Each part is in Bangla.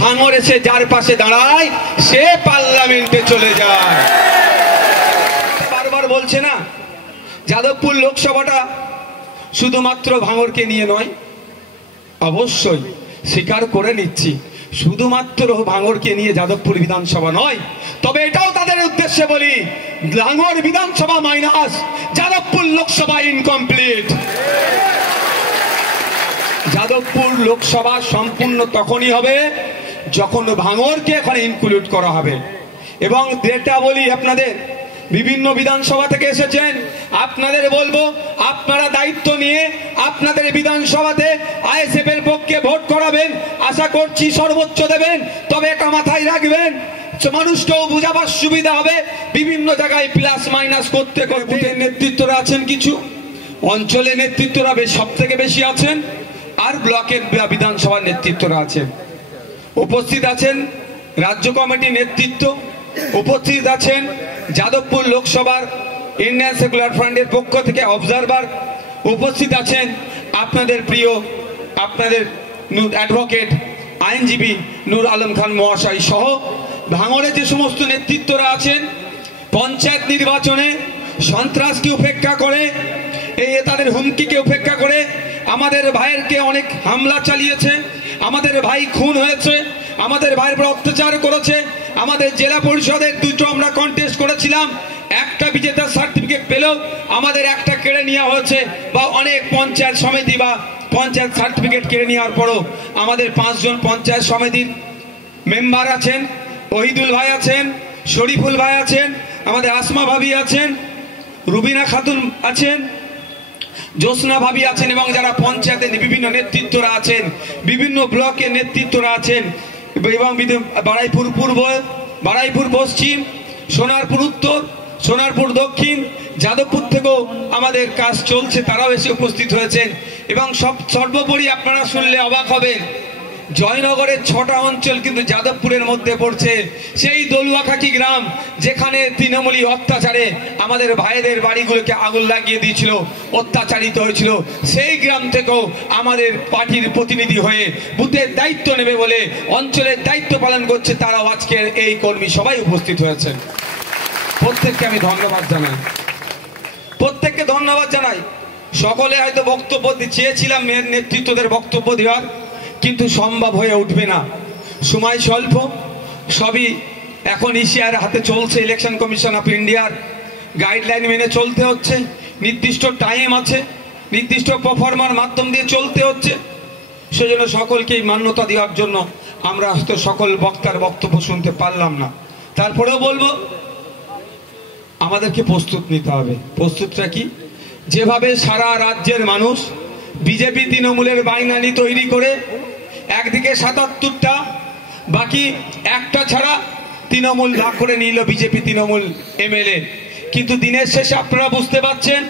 ভাঙর এসে যার পাশে দাঁড়ায় সে পার্লামেন্টে চলে যায়। বারবার বলছে না, যাদবপুর লোকসভাটা শুধুমাত্র ভাঙরকে নিয়ে নয়। অবশ্যই স্বীকার করে নিচ্ছি, শুধুমাত্র ভাঙরকে নিয়ে যাদবপুর বিধানসভা নয়। তবে এটাও তাদের উদ্দেশ্যে বলি, ভাঙর বিধানসভা মাইনাস যাদবপুর লোকসভা ইনকমপ্লিট। যাদবপুর লোকসভা সম্পূর্ণ তখনই হবে যখন ভাঙরকে এখানে ইনক্লুড করা হবে। এবং যেটা বলি, আপনাদের বিভিন্ন বিধানসভা থেকে এসেছেন, আপনাদের বলবো আপনারা দায়িত্ব নিয়ে আপনাদের বিধানসভাতে আইএসএফ এর পক্ষে ভোট করাবেন, আশা করছি সর্বোচ্চ দেবেন। তবে এটা মাথায় রাখবেন, মানুষকেও বোঝাবার সুবিধা হবে। বিভিন্ন জায়গায় প্লাস মাইনাস করতে করতে নেতৃত্বরা আছেন, কিছু অঞ্চলে নেতৃত্বরা সব থেকে বেশি আছেন, আর ব্লকের বিধানসভার নেতৃত্বরা আছেন। উপস্থিত আছেন রাজ্য কমিটির নেতৃত্ব, উপস্থিত আছেন যাদবপুর লোকসভার ইন্ডিয়ান সেকুলার ফ্রন্টের পক্ষ থেকে অবজারভার, উপস্থিত আছেন আপনাদের প্রিয় আপনাদের অ্যাডভোকেট আইনজীবী নূর আলম খান মহাশয় সহ ভাঙড়ে যে সমস্ত নেতৃত্বরা আছেন। পঞ্চায়েত নির্বাচনে সন্ত্রাসকে উপেক্ষা করে, এই তাদের হুমকিকে উপেক্ষা করে আমাদের ভাইয়েরকে অনেক হামলা চালিয়েছে, আমাদের ভাই খুন হয়েছে, আমাদের ভাইয়ের উপর অত্যাচার করেছে। আমাদের জেলা পরিষদের দুটো আমরা কন্টেস্ট করেছিলাম, একটা বিজেতার সার্টিফিকেট পেলেও আমাদের একটা কেড়ে নেওয়া হয়েছে, বা অনেক পঞ্চায়েত সমিতি বা পঞ্চায়েত সার্টিফিকেট কেড়ে নেওয়ার পরও আমাদের 5 জন পঞ্চায়েত সমিতির মেম্বার আছেন। ওহিদুল ভাই আছেন, শরীফুল ভাই আছেন, আমাদের আসমা ভাবি আছেন, রুবিনা খাতুন আছেন, জ্যোৎস্না ভাবি আছেন, এবং যারা পঞ্চায়েতের বিভিন্ন নেতৃত্বরা আছেন, বিভিন্ন ব্লকের নেতৃত্বরা আছেন, এবং বারাইপুর পূর্ব, বারাইপুর পশ্চিম, সোনারপুর উত্তর, সোনারপুর দক্ষিণ, যাদবপুর থেকেও আমাদের কাজ চলছে, তারাও এসে উপস্থিত হয়েছেন। এবং সর্বোপরি আপনারা শুনলে অবাক হবেন, জয়নগরের 6টা অঞ্চল কিন্তু যাদবপুরের মধ্যে পড়ছে। সেই দলুয়াখাকি গ্রাম যেখানে তৃণমূলী অত্যাচারে আমাদের ভাইদের বাড়িগুলোকে আগুন লাগিয়ে দিয়েছিল, অত্যাচারিত হয়েছিল, সেই গ্রাম থেকেও আমাদের পার্টির প্রতিনিধি হয়ে বুথের দায়িত্ব নেবে বলে অঞ্চলের দায়িত্ব পালন করছে, তারাও আজকের এই কর্মী সবাই উপস্থিত হয়েছেন। প্রত্যেককে আমি ধন্যবাদ জানাই, প্রত্যেককে ধন্যবাদ জানাই। সকলে হয়তো বক্তব্য চেয়েছিলাম নেতৃত্বদের বক্তব্য দেওয়ার, কিন্তু সম্ভব হয়ে উঠবে না, সময় স্বল্প। সবই এখন ইসিআর হাতে চলছে, ইলেকশন কমিশন অফ ইন্ডিয়ার গাইডলাইন মেনে চলতে হচ্ছে, নির্দিষ্ট টাইম আছে, নির্দিষ্ট পারফরমার মাধ্যম দিয়ে চলতে হচ্ছে। সেজন্য সকলকেই মান্যতা দেওয়ার জন্য আমরা হয়তো সকল বক্তার বক্তব্য শুনতে পারলাম না। তারপরেও বলবো, আমাদেরকে প্রস্তুত নিতে হবে। প্রস্তুতটা কি? যেভাবে সারা রাজ্যের মানুষ বিজেপি তৃণমূলের বাইনারি তৈরি করে একদিকে 77টা, বাকি একটা ছাড়া তৃণমূল ভাগ করে নিল বিজেপি তৃণমূল এমএলএ, কিন্তু দিনের শেষে আপনারা বুঝতে পারছেন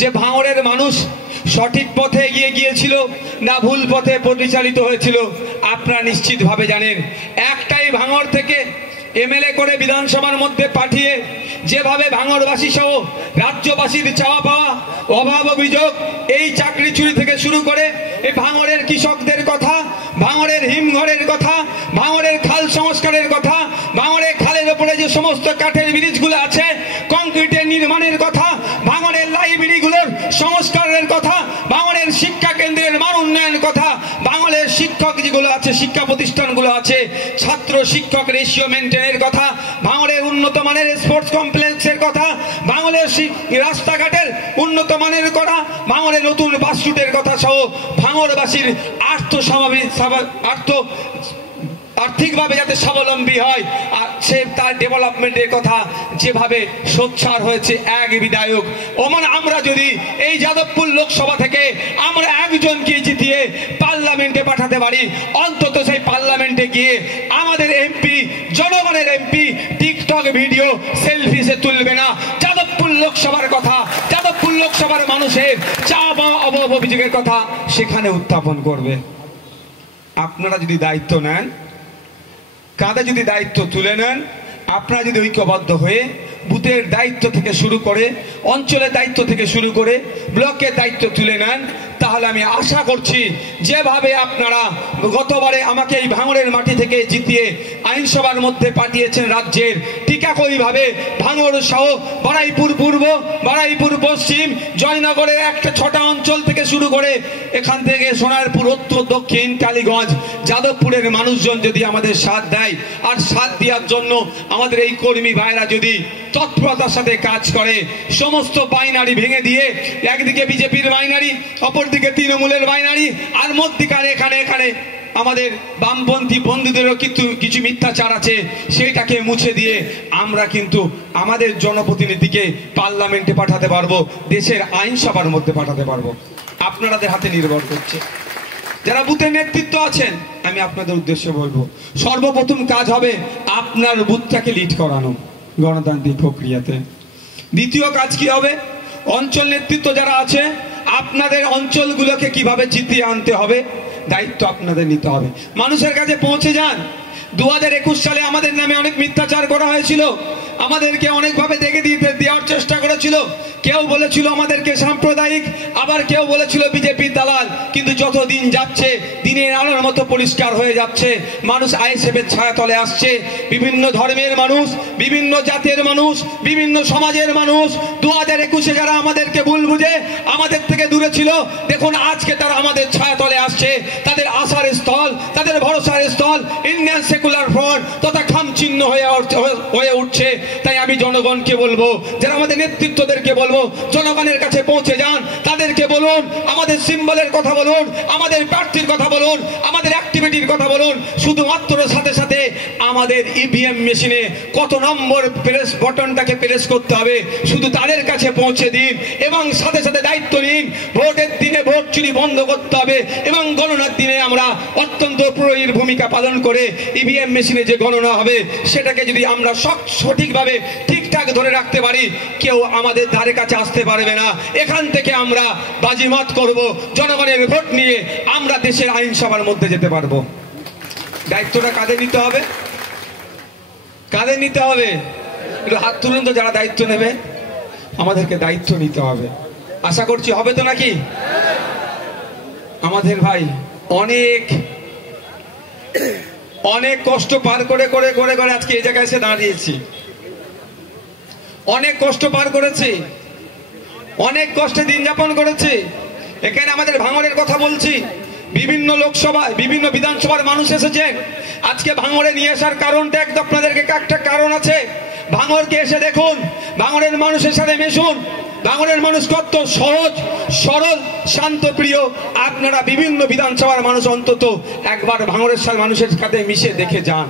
যে ভাঙড়ের মানুষ সঠিক পথে এগিয়ে গিয়েছিল না ভুল পথে পরিচালিত হয়েছিল আপনারা নিশ্চিতভাবে জানেন। একটাই ভাঙড় থেকে এমএলএ করে বিধানসভার মধ্যে পাঠিয়ে যেভাবে ভাঙড়বাসী সহ রাজ্যবাসীর চাওয়া পাওয়া, অভাব অভিযোগ, এই চাকরি চুরি থেকে শুরু করে এই ভাঙড়ের কৃষকদের কথা, ভাঙড়ের হিমঘরের কথা, ভাঙড়ের খাল সংস্কারের কথা, ভাঙড়ের খালের ওপরে যে সমস্ত কাঠের ব্রিজগুলো আছে কংক্রিটের নির্মাণের কথা, ভাঙড়ের লাইব্রেরিগুলোর সংস্কারের কথা, ভাঙড়ের শিক্ষা কেন্দ্রের মান উন্নয়নের কথা, ভাঙড়ের শিক্ষক যেগুলো আছে, শিক্ষা প্রতিষ্ঠানগুলো আছে, ছাত্র শিক্ষক রেশিও মেনটেনের কথা, ভাঙড়ের উন্নত মানের স্পোর্টস কমপ্লেক্সের কথা, ভাঙড়ের রাস্তাঘাটের উন্নত মানের কথা, ভাঙড়ের নতুন বাস রুটের কথা সহ ভাঙড়বাসীর আর্থিকভাবে যাতে স্বাবলম্বী হয় আর সে তার ডেভেলপমেন্টের কথা যেভাবে সোচ্চার হয়েছে এক বিধায়ক। ওমান আমরা যদি এই যাদবপুর লোকসভা থেকে আমরা একজনকে জিতিয়ে পার্লামেন্টে পাঠাতে পারি, অন্তত সেই পার্লামেন্টে গিয়ে আমাদের এমপি, জনগণের এমপি টিকটক ভিডিও সেলফি সে তুলবে না, যাদবপুর লোকসভার কথা, যাদবপুর লোকসভার মানুষের চাওয়া পাওয়া অভাব অভিযোগের কথা সেখানে উত্থাপন করবে। আপনারা যদি দায়িত্ব নেন, কাঁধে যদি দায়িত্ব তুলে নেন, আপনারা যদি ঐক্যবদ্ধ হয়ে বুথের দায়িত্ব থেকে শুরু করে, অঞ্চলের দায়িত্ব থেকে শুরু করে ব্লকের দায়িত্ব তুলে নেন, তাহলে আমি আশা করছি যেভাবে আপনারা গতবারে আমাকে এই ভাঙড়ের মাটি থেকে জিতিয়ে আইনসভার মধ্যে পাঠিয়েছেন রাজ্যের, ঠিক একইভাবে ভাঙড় সহ বারুইপুর পূর্ব, বারুইপুর পশ্চিম, জয়নগরের একটা 6টা অঞ্চল থেকে শুরু করে এখান থেকে সোনারপুর, উত্তর, দক্ষিণ, কালীগঞ্জ, যাদবপুরের মানুষজন যদি আমাদের সাথ দেয়, আর সাথ দেওয়ার জন্য আমাদের এই কর্মী ভাইরা যদি তৎপরতার সাথে কাজ করে, সমস্ত বাইনারি ভেঙে দিয়ে, একদিকে বিজেপির বাইনারি, অপরদিকে তৃণমূলের বাইনারি, আর মধ্যিকার এখানে আমাদের বামপন্থী বন্ধুদেরও কিছু মিথ্যাচার আছে, সেইটাকে মুছে দিয়ে আমরা কিন্তু আমাদের জনপ্রতিনিধিকে পার্লামেন্টে পাঠাতে পারবো, দেশের আইনসভার মধ্যে পাঠাতে পারবো। আপনাদের হাতে নির্ভর করছে। যারা বুথের নেতৃত্ব আছেন, আমি আপনাদের উদ্দেশ্যে বলবো, সর্বপ্রথম কাজ হবে আপনার বুথটাকে লিড করানো গণতান্ত্রিক প্রক্রিয়াতে। দ্বিতীয় কাজ কি হবে? অঞ্চল নেতৃত্ব যারা আছে, আপনাদের অঞ্চলগুলোকে কিভাবে জিতিয়ে আনতে হবে দায়িত্ব আপনাদের নিতে হবে। মানুষের কাছে পৌঁছে যান। 2021 সালে আমাদের নামে অনেক মিথ্যাচার করা হয়েছিল, আমাদেরকে অনেকভাবে দেখে দেওয়ার চেষ্টা করেছিল। কেউ বলেছিল আমাদেরকে সাম্প্রদায়িক, আবার কেউ বলেছিল বিজেপির দালাল। কিন্তু যত দিন যাচ্ছে, দিনের আলোর মতো পরিষ্কার হয়ে যাচ্ছে, মানুষ আইএসএফের ছায়াতলে আসছে। বিভিন্ন ধর্মের মানুষ, বিভিন্ন জাতের মানুষ, বিভিন্ন সমাজের মানুষ 2021-এ যারা আমাদেরকে ভুল বুঝে আমাদের থেকে দূরে ছিল, দেখুন আজকে তারা আমাদের ছায়াতলে আসছে। তাদের আশার স্থল, তাদের ভরসার স্থল ইন্ডিয়ান সেকুলার ফ্রন্ট তথা খামচিহ্ন হয়ে উঠছে। তাই আমি জনগণকে বলবো, যারা আমাদের নেতৃত্বদেরকে বলবো, জনগণের কাছে পৌঁছে যান, তাদেরকে বলুন আমাদের সিম্বলের কথা বলুন, আমাদের প্রার্থীর কথা বলুন, আমাদের অ্যাক্টিভিটির কথা বলুন। শুধুমাত্র সাথে সাথে আমাদের ইভিএম মেশিনে কত নম্বর প্রেস বাটনটাকে প্রেস করতে হবে শুধু তাদের কাছে পৌঁছে দিন, এবং সাথে সাথে দায়িত্ব নিন। ভোটের দিনে ভোট চুরি বন্ধ করতে হবে, এবং গণনার দিনে আমরা অত্যন্ত প্রহরীর ভূমিকা পালন করে ইভিএম মেশিনে যে গণনা হবে সেটাকে যদি আমরা সঠিকভাবে ঠিকঠাক ধরে রাখতে পারি, কেউ আমাদের ধারে কাছে আসতে পারবে না। এখান থেকে আমরা বাজিমাত করব, জনগণের ভোট নিয়ে আমরা দেশের আইনসভার মধ্যে যেতে পারবো। দায়িত্বটা কাদের নিতে হবে? কাদের নিতে হবে? একটু হাত তুলুন তো যারা দায়িত্ব নেবে। আমাদেরকে দায়িত্ব নিতে হবে, আশা করছি হবে তো নাকি? আমাদের ভাই অনেক কষ্ট পার করে করে করে করে আজকে এই জায়গায় এসে দাঁড়িয়েছি। অনেক কষ্ট পার করেছি, অনেক কষ্টে দিন যাপন করেছি। এখানে আমাদের ভাঙড়ের কথা বলছি, বিভিন্ন লোকসভা, বিভিন্ন বিধানসভার মানুষ এসেছেন। আজকে ভাঙড়ে নিয়ে আসার কারণটা একদম আপনাদেরকে একটা কারণ আছে। ভাঙড়কে এসে দেখুন, ভাঙড়ের মানুষের সাথে মিশুন। ভাঙড়ের মানুষ কত সহজ, সরল, শান্তপ্রিয়। আপনারা বিভিন্ন বিধানসভার মানুষ অন্তত একবার ভাঙড়ের মানুষের সাথে মিশে দেখে যান।